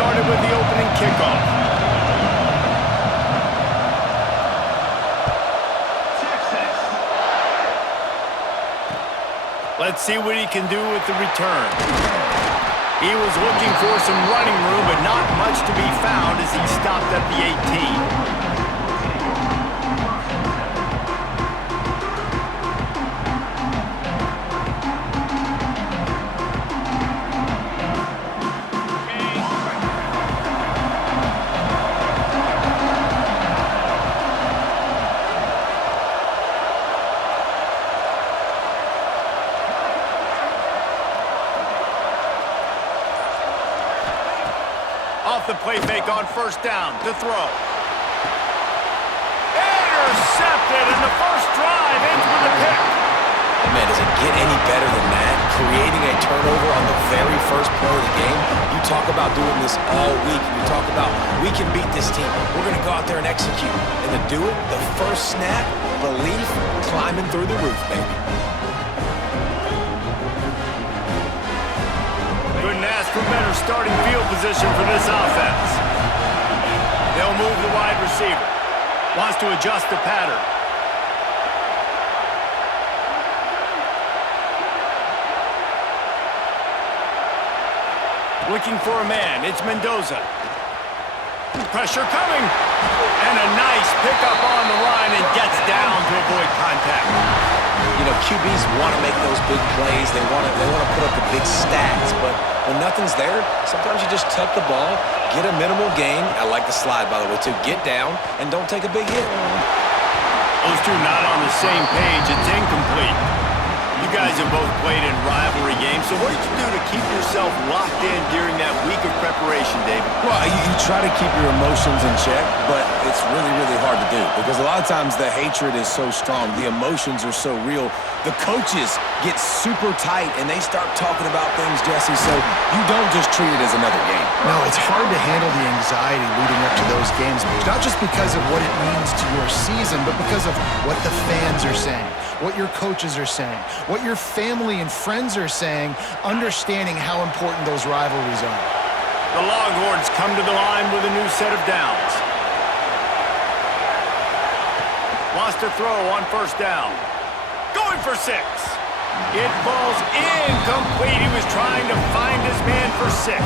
started with the opening kickoff. Let's see what he can do with the return. He was looking for some running room, but not much to be found as he stopped at the 18. Off the play fake on first down to throw. Intercepted, and the first drive ends with a pick. Man, does it get any better than that? Creating a turnover on the very first play of the game. You talk about doing this all week. You talk about, we can beat this team. We're going to go out there and execute. And to do it, the first snap, belief climbing through the roof, baby. Couldn't ask for better starting field position for this offense. They'll move the wide receiver. Wants to adjust the pattern. Looking for a man. It's Mendoza. Pressure coming. And a nice pickup on the line and gets down to avoid contact. You know, QBs want to make those big plays. They want to put up the big stats. But when nothing's there, sometimes you just tuck the ball, get a minimal gain. I like the slide, by the way, too. Get down and don't take a big hit. Those two not on the same page. It's incomplete. You guys have both played in rivalry games, so what did you do to keep yourself locked in during that week of preparation, David? Well, you try to keep your emotions in check, but it's really, really hard to do because a lot of times the hatred is so strong. The emotions are so real. The coaches get super tight, and they start talking about things, Jesse, so you don't just treat it as another game. No, it's hard to handle the anxiety leading up to those games, not just because of what it means to your season, but because of what the fans are saying, what your coaches are saying, what your family and friends are saying, understanding how important those rivalries are. The Longhorns come to the line with a new set of downs. Wants to throw on first down. Going for 6. It falls incomplete. He was trying to find his man for 6.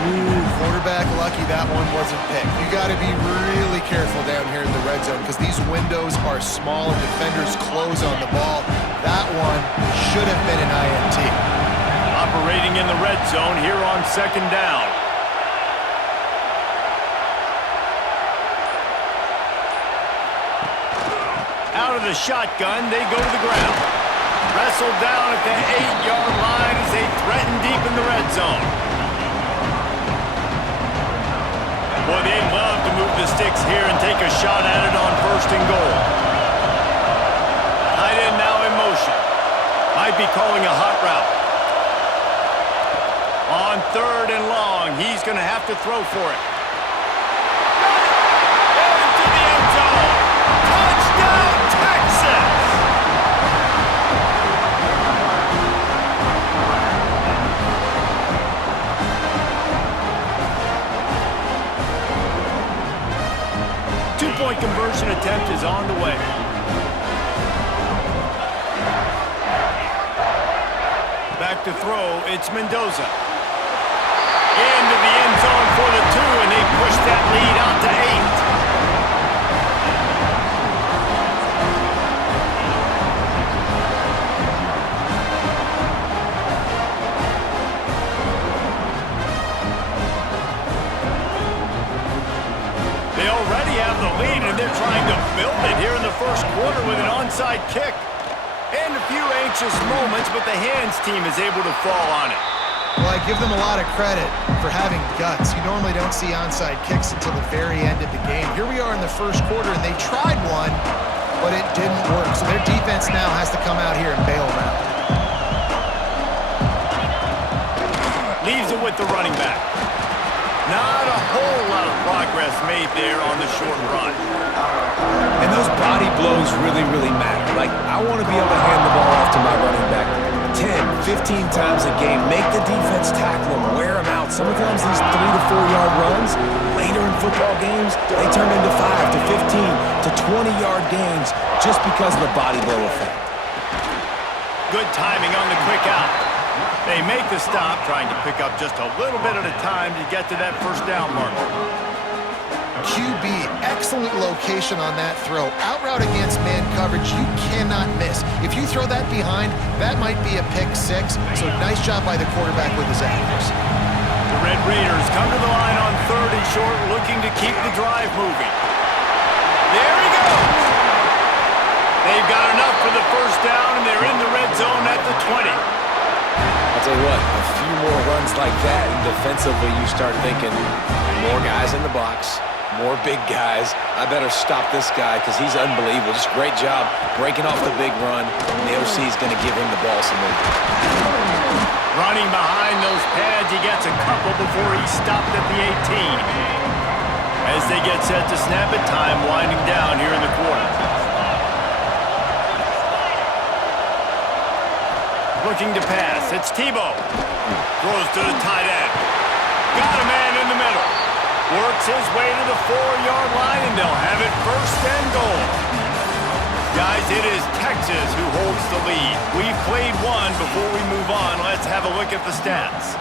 Ooh, quarterback lucky that one wasn't picked. You got to be really careful down here in the red zone because these windows are small and defenders close on the ball. That one should have been an INT. Operating in the red zone here on second down. Out of the shotgun, they go to the ground. Wrestled down at the 8-yard line as they threaten deep in the red zone. Boy, they love to move the sticks here and take a shot at it on first and goal. Tight end now in motion. Might be calling a hot route. On third and long, he's going to have to throw for it. Into the end zone. Touchdown, Texas! Two-point conversion attempt is on the way. Back to throw, it's Mendoza. Into the end zone for the 2, and they push that lead out to 8. They already have the lead, and they're trying to build it here in the first quarter with an onside kick. And a few anxious moments, but the hands team is able to fall on it. Well, I give them a lot of credit for having guts. You normally don't see onside kicks until the very end of the game. Here we are in the first quarter, and they tried one, but it didn't work. So their defense now has to come out here and bail them out. Leaves it with the running back. Not a whole lot of progress made there on the short run. And those body blows really, really matter. Like, I want to be able to hand the ball off to my running back 10, 15 times a game. Make the defense tackle them, wear them out. Sometimes these 3 to 4 yard runs, later in football games, they turn into 5 to 15 to 20-yard gains just because of the body blow effect. Good timing on the quick out. They make the stop, trying to pick up just a little bit at a time to get to that first down marker. QB, excellent location on that throw. Out route against man coverage, you cannot miss. If you throw that behind, that might be a pick six. So nice job by the quarterback with his accuracy. The Red Raiders come to the line on 3rd and short, looking to keep the drive moving. There he goes. They've got enough for the first down, and they're in the red zone at the 20. I'll tell you what, a few more runs like that, and defensively you start thinking, more guys in the box, more big guys. I better stop this guy because he's unbelievable. Just great job breaking off the big run. And the OC is going to give him the ball some more. Running behind those pads, he gets a couple before he's stopped at the 18. As they get set to snap it, time winding down here in the quarter. Looking to pass, it's Tebow. Throws to the tight end. Got a man in the middle. Works his way to the 4-yard line, and they'll have it 1st and goal. Guys, it is Texas who holds the lead. We've played one. Before we move on, let's have a look at the stats.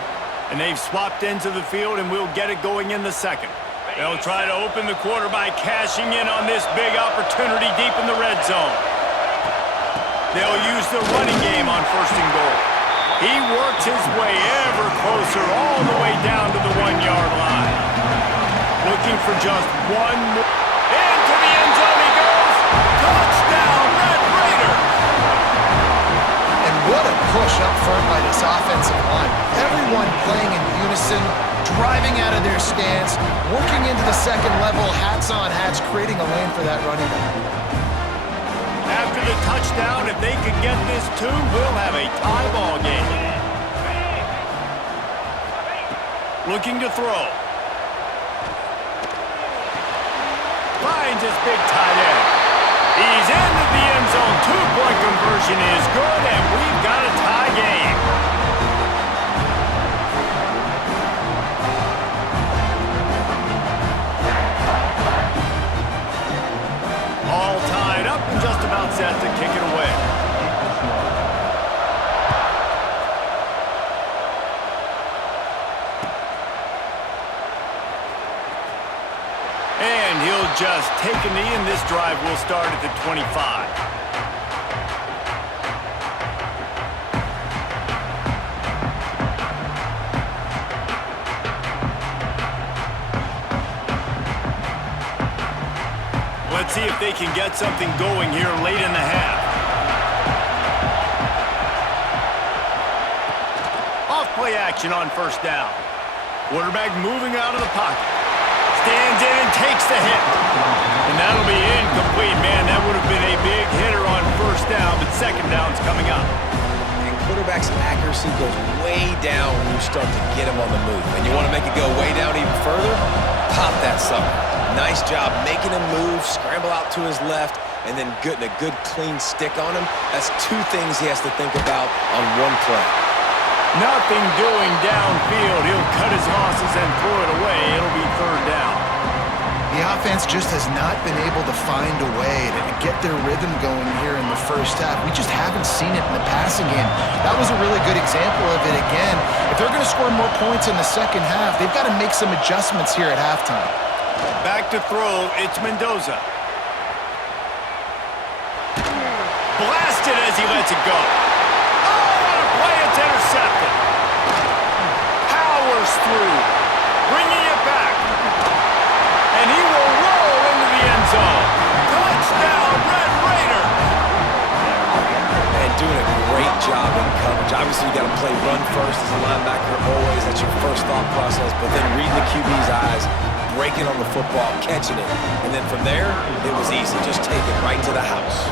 And they've swapped into the field, and we'll get it going in the second. They'll try to open the quarter by cashing in on this big opportunity deep in the red zone. They'll use the running game on 1st and goal. He works his way ever closer all the way down to the 1-yard line. Looking for just one more. Into the end zone he goes. Touchdown, Red Raiders! And what a push up front by this offensive line. Everyone playing in unison, driving out of their stance, working into the second level, hats on hats, creating a lane for that running back. After the touchdown, if they could get this too, we'll have a tie ball game. Looking to throw. Finds his big tight end. He's into the end zone. 2-point conversion is good, and we've got a tie game. All tied up and just about set to kick it away. And he'll just take a knee, and this drive will start at the 25. Let's see if they can get something going here late in the half. Off-play action on 1st down. Quarterback moving out of the pocket. Stands in and takes the hit. And that'll be incomplete. Man, that would have been a big hitter on 1st down, but 2nd down's coming up. And quarterback's accuracy goes way down when you start to get him on the move. And you want to make it go way down even further? Pop that sucker. Nice job making him move, scramble out to his left, and then getting a good clean stick on him. That's 2 things he has to think about on one play. Nothing doing downfield. He'll cut his losses and throw it away. It'll be 3rd down. The offense just has not been able to find a way to get their rhythm going here in the first half. We just haven't seen it in the passing game. That was a really good example of it again. If they're going to score more points in the second half, they've got to make some adjustments here at halftime. Back to throw, it's Mendoza. Blasted as he lets it go. Oh, what a play, it's intercepted. Powers through, bringing it back. And he will roll into the end zone. Touchdown, Red Raiders! And doing a great job in coverage. Obviously, you got to play run first as a linebacker always. That's your first thought process. But then reading the QB's eyes, breaking on the football, catching it. And then from there, it was easy. Just take it right to the house.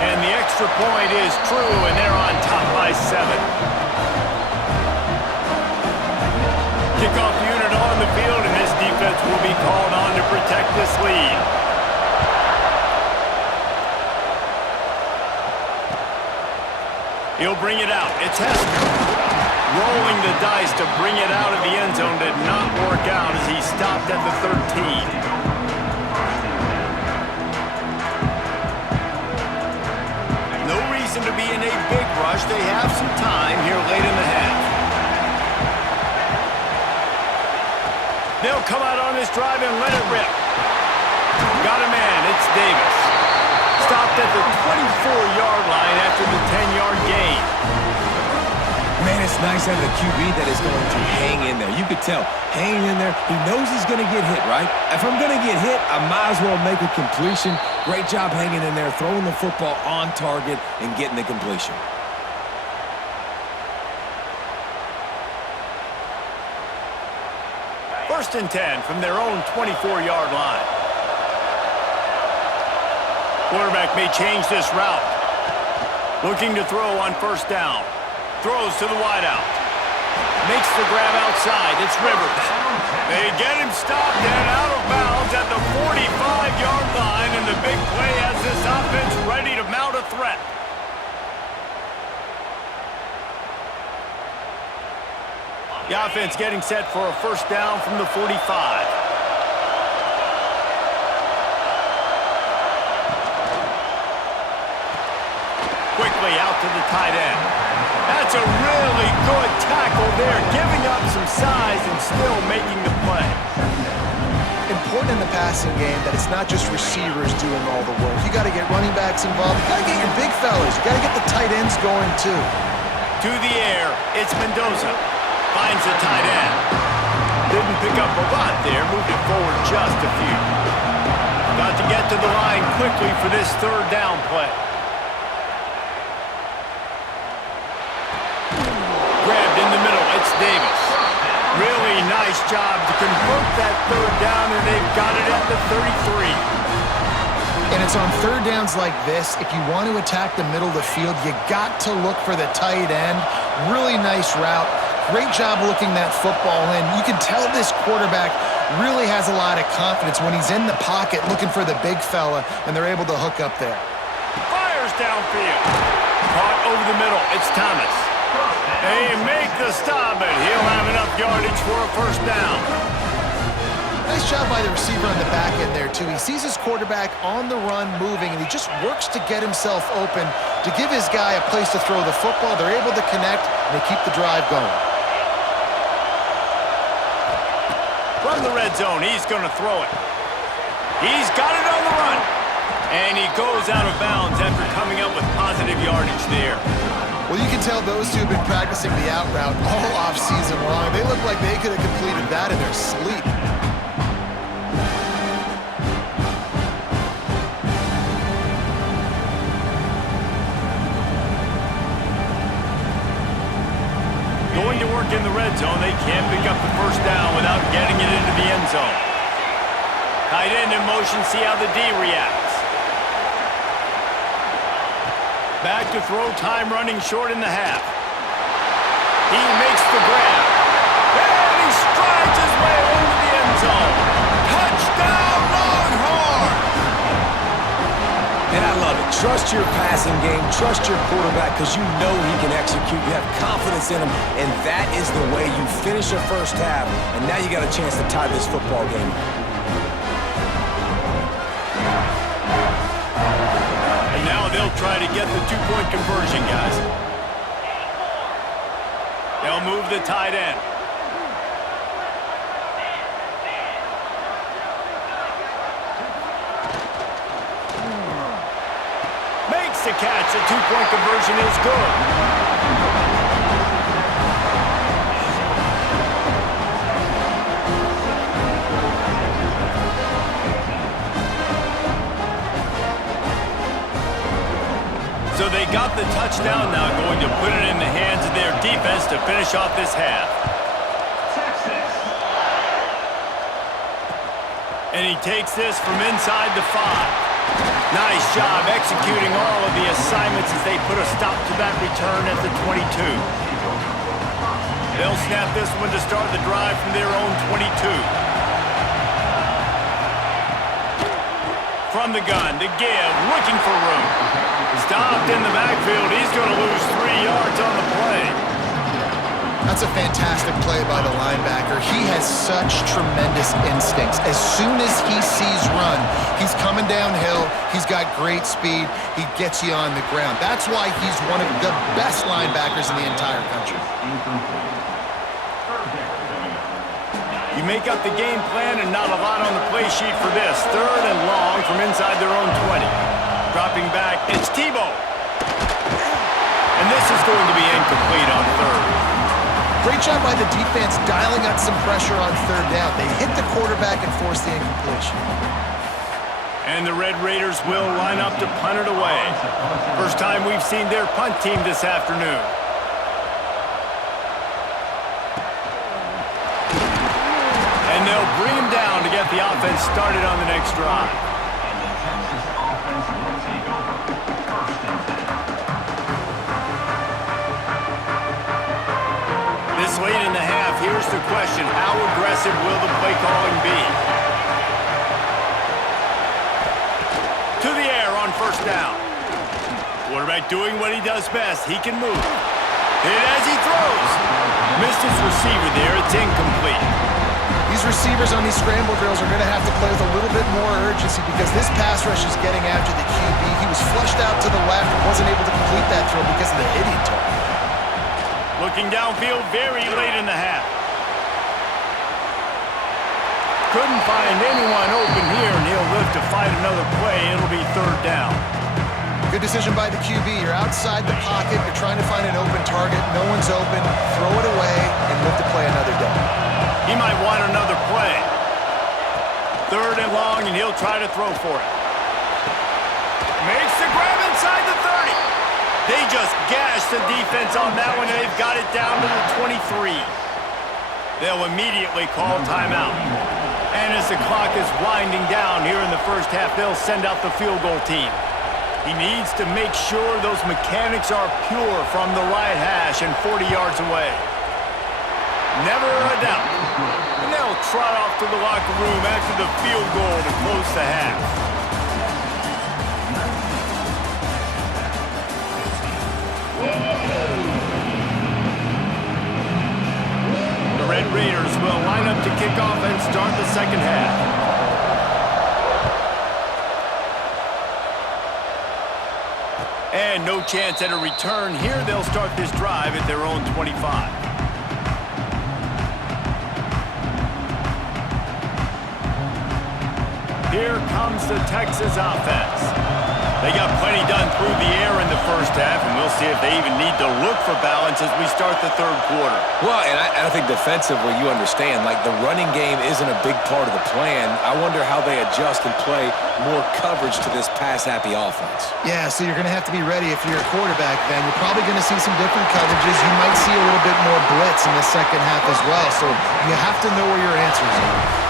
And the extra point is true, and they're on top by 7. Kickoff unit on the field, and this defense will be called on to protect this lead. He'll bring it out. It's Hester. Rolling the dice to bring it out of the end zone did not work out as he stopped at the 13. No reason to be in a big rush. They have some time here late in the half. They'll come out on this drive and let it rip. Got a man. It's Davis. Stopped at the 24-yard line after the 10-yard gain. Man, it's nice having a QB that is going to hang in there. You could tell, hanging in there, he knows he's going to get hit, right? If I'm going to get hit, I might as well make a completion. Great job hanging in there, throwing the football on target and getting the completion. First and 10 from their own 24-yard line. Quarterback may change this route. Looking to throw on first down. Throws to the wideout. Makes the grab outside. It's Rivers. They get him stopped and out of bounds at the 45-yard line, and the big play has this offense ready to mount a threat. The offense getting set for a first down from the 45. Quickly out to the tight end. That's a really good tackle there, giving up some size and still making the play. Important in the passing game that it's not just receivers doing all the work. You got to get running backs involved. You got to get your big fellas. You got to get the tight ends going too. To the air, it's Mendoza. Finds the tight end. Didn't pick up a lot there, moved it forward just a few. Got to get to the line quickly for this third down play. Grabbed in the middle, it's Davis. Really nice job to convert that third down, and they've got it at the 33. And it's on third downs like this, if you want to attack the middle of the field, you got to look for the tight end. Really nice route. Great job looking that football in. You can tell this quarterback really has a lot of confidence when he's in the pocket looking for the big fella, and they're able to hook up there. Fires downfield. Caught over the middle. It's Thomas. They make the stop, but he'll have enough yardage for a first down. Nice job by the receiver on the back end there, too. He sees his quarterback on the run moving, and he just works to get himself open to give his guy a place to throw the football. They're able to connect, and they keep the drive going. From the red zone, he's going to throw it. He's got it on the run. And he goes out of bounds after coming up with positive yardage there. Well, you can tell those two have been practicing the out route all off-season long. They look like they could have completed that in their sleep. Going to work in the red zone, they can't pick up the first down without getting it into the end zone. Tight end in motion, see how the D reacts. Back to throw, time running short in the half. He makes the grab. And he strides his way into the end zone. Touchdown, Longhorns! And I love it. Trust your passing game. Trust your quarterback because you know he can execute. You have confidence in him, and that is the way you finish a first half, and now you got a chance to tie this football game. And now they'll try to get the two-point conversion, guys. They'll move the tight end. Makes the catch. The two-point conversion is good. So they got the touchdown, now going to put it in the hands of their defense to finish off this half. And he takes this from inside the 5. Nice job executing all of the assignments as they put a stop to that return at the 22. They'll snap this one to start the drive from their own 22. From the gun, to give, looking for room. Stopped in the backfield. He's going to lose 3 yards. yards on the play. That's a fantastic play by the linebacker. He has such tremendous instincts. As soon as he sees run, he's coming downhill. He's got great speed. He gets you on the ground. That's why he's one of the best linebackers in the entire country. You make up the game plan and not a lot on the play sheet for this. 3rd and long from inside their own 20. Dropping back, it's Tebow. And this is going to be incomplete on 3rd. Great job by the defense dialing up some pressure on 3rd down. They hit the quarterback and forced the incompletion. And the Red Raiders will line up to punt it away. First time we've seen their punt team this afternoon. And they'll bring him down to get the offense started on the next drive. This late in the half, here's the question. How aggressive will the play calling be? To the air on 1st down. Quarterback doing what he does best. He can move. Hit as he throws. Missed his receiver there. It's incomplete. These receivers on these scramble drills are going to have to play with a little bit more urgency because this pass rush is getting after the QB. He was flushed out to the left and wasn't able to complete that throw because of the hit he took. Looking downfield very late in the half. Couldn't find anyone open here, and he'll live to fight another play. It'll be 3rd down. Good decision by the QB. You're outside the pocket. You're trying to find an open target. No one's open. Throw it away and live to play another down. He might want another play. 3rd and long, and he'll try to throw for it. Makes the grab inside the 30. They just gashed the defense on that one, and they've got it down to the 23. They'll immediately call timeout. And as the clock is winding down here in the first half, they'll send out the field goal team. He needs to make sure those mechanics are pure from the right hash and 40 yards away. Never a doubt. And they'll trot off to the locker room after the field goal to close the half. The Red Raiders will line up to kick off and start the second half. And no chance at a return here. They'll start this drive at their own 25. Here comes the Texas offense. They got plenty done through the air in the first half, and we'll see if they even need to look for balance as we start the 3rd quarter. Well, and I think defensively, you understand, like the running game isn't a big part of the plan. I wonder how they adjust and play more coverage to this pass-happy offense. Yeah, so you're going to have to be ready if you're a quarterback then. You're probably going to see some different coverages. You might see a little bit more blitz in the second half as well, so you have to know where your answers are.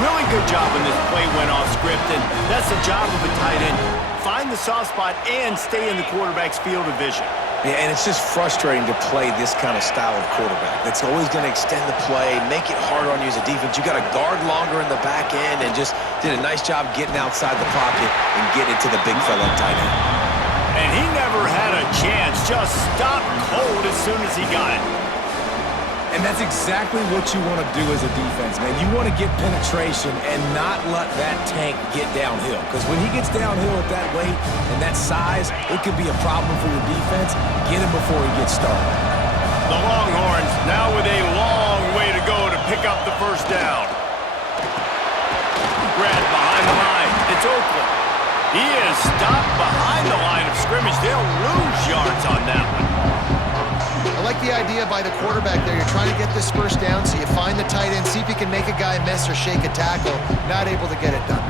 Really good job when this play went off script, and that's the job of a tight end. Find the soft spot and stay in the quarterback's field of vision. Yeah, and it's just frustrating to play this kind of style of quarterback. That's always going to extend the play, make it harder on you as a defense. You got to guard longer in the back end, and just did a nice job getting outside the pocket and getting to the big fella tight end. And he never had a chance. Just stopped cold as soon as he got it. And that's exactly what you want to do as a defense, man. You want to get penetration and not let that tank get downhill. Because when he gets downhill at that weight and that size, it could be a problem for your defense. Get him before he gets started. The Longhorns now with a long way to go to pick up the 1st down. Grabbed behind the line. It's Oakland. He is stopped behind the line of scrimmage. They'll lose yards on that one. I like the idea by the quarterback there. You're trying to get this 1st down, so you find the tight end, see if you can make a guy miss or shake a tackle. Not able to get it done.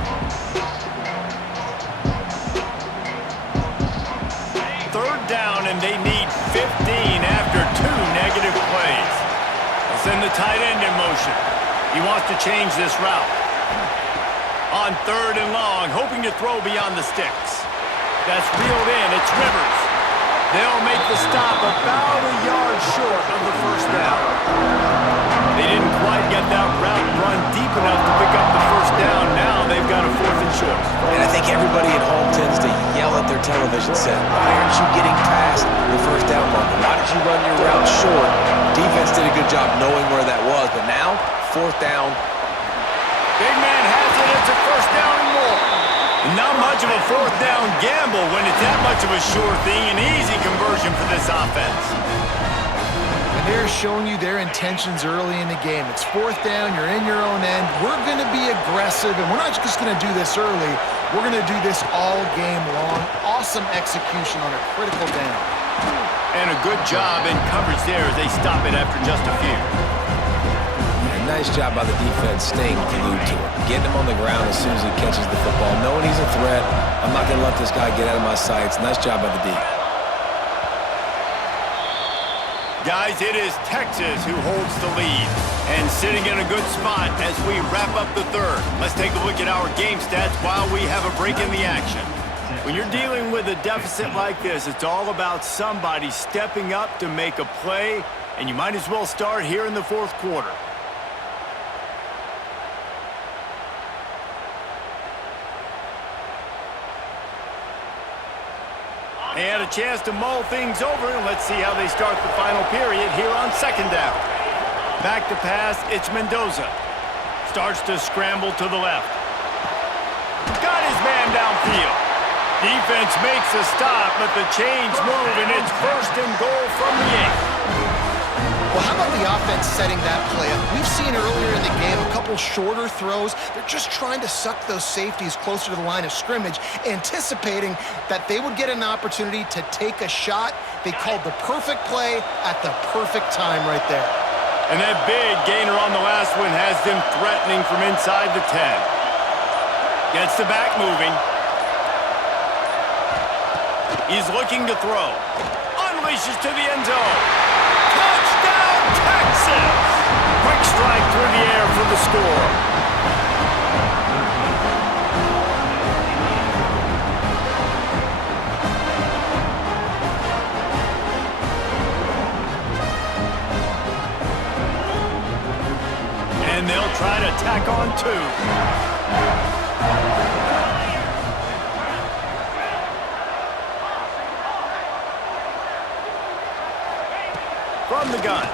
3rd down, and they need 15 after 2 negative plays. They'll send the tight end in motion. He wants to change this route. On 3rd and long, hoping to throw beyond the sticks. That's reeled in. It's Rivers. They'll make the stop about a yard short of the 1st down. They didn't quite get that route run deep enough to pick up the 1st down. Now they've got a 4th and short. And I think everybody at home tends to yell at their television set, why aren't you getting past the first down marker? Why did you run your route short? Defense did a good job knowing where that was, but now, fourth down. Big man has it. It's a first down and more. Not much of a fourth down gamble when it's that much of a sure thing. An easy conversion for this offense. And they're showing you their intentions early in the game. It's fourth down. You're in your own end. We're going to be aggressive, and we're not just going to do this early. We're going to do this all game long. Awesome execution on a critical down. And a good job in coverage there as they stop it after just a few. Nice job by the defense staying glued to him. Getting him on the ground as soon as he catches the football. Knowing he's a threat. I'm not going to let this guy get out of my sights. Nice job by the D. Guys, it is Texas who holds the lead and sitting in a good spot as we wrap up the third. Let's take a look at our game stats while we have a break in the action. When you're dealing with a deficit like this, it's all about somebody stepping up to make a play, and you might as well start here in the fourth quarter. They had a chance to mull things over, and let's see how they start the final period here on second down. Back to pass, it's Mendoza. Starts to scramble to the left. Got his man downfield. Defense makes a stop, but the chains move, and it's first and goal from the 8. Well, how about the offense setting that play up? We've seen earlier in the game a couple shorter throws. They're just trying to suck those safeties closer to the line of scrimmage, anticipating that they would get an opportunity to take a shot. They called the perfect play at the perfect time right there. And that big gainer on the last one has them threatening from inside the 10. Gets the back moving. He's looking to throw. Unleashes to the end zone. Touchdown, Texas! Quick strike through the air for the score. And they'll try to tack on 2. From the gun.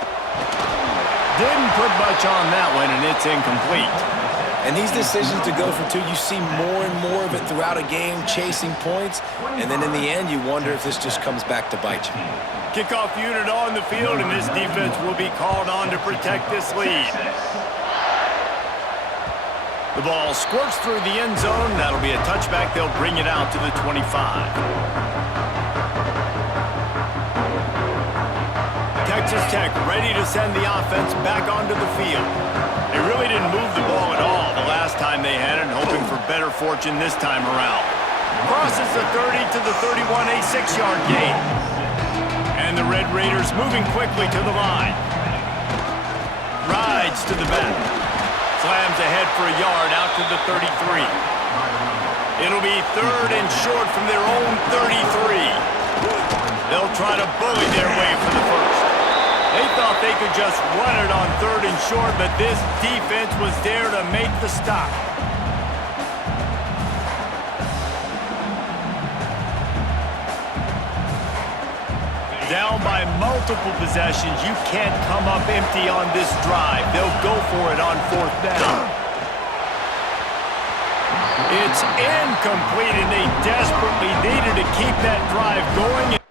Didn't put much on that one, and it's incomplete. And these decisions to go for 2, you see more and more of it throughout a game, chasing points, and then in the end, you wonder if this just comes back to bite you. Kickoff unit on the field, and this defense will be called on to protect this lead. The ball squirts through the end zone. That'll be a touchback. They'll bring it out to the 25. Texas Tech ready to send the offense back onto the field. They really didn't move the ball at all the last time they had it, and hoping for better fortune this time around. Crosses the 30 to the 31, a 6-yard gain. And the Red Raiders moving quickly to the line. Rides to the back. Slams ahead for a yard out to the 33. It'll be third and short from their own 33. They'll try to bully their way for the first. They thought they could just run it on third and short, but this defense was there to make the stop. Down by multiple possessions, you can't come up empty on this drive. They'll go for it on fourth down. It's incomplete, and they desperately needed to keep that drive going.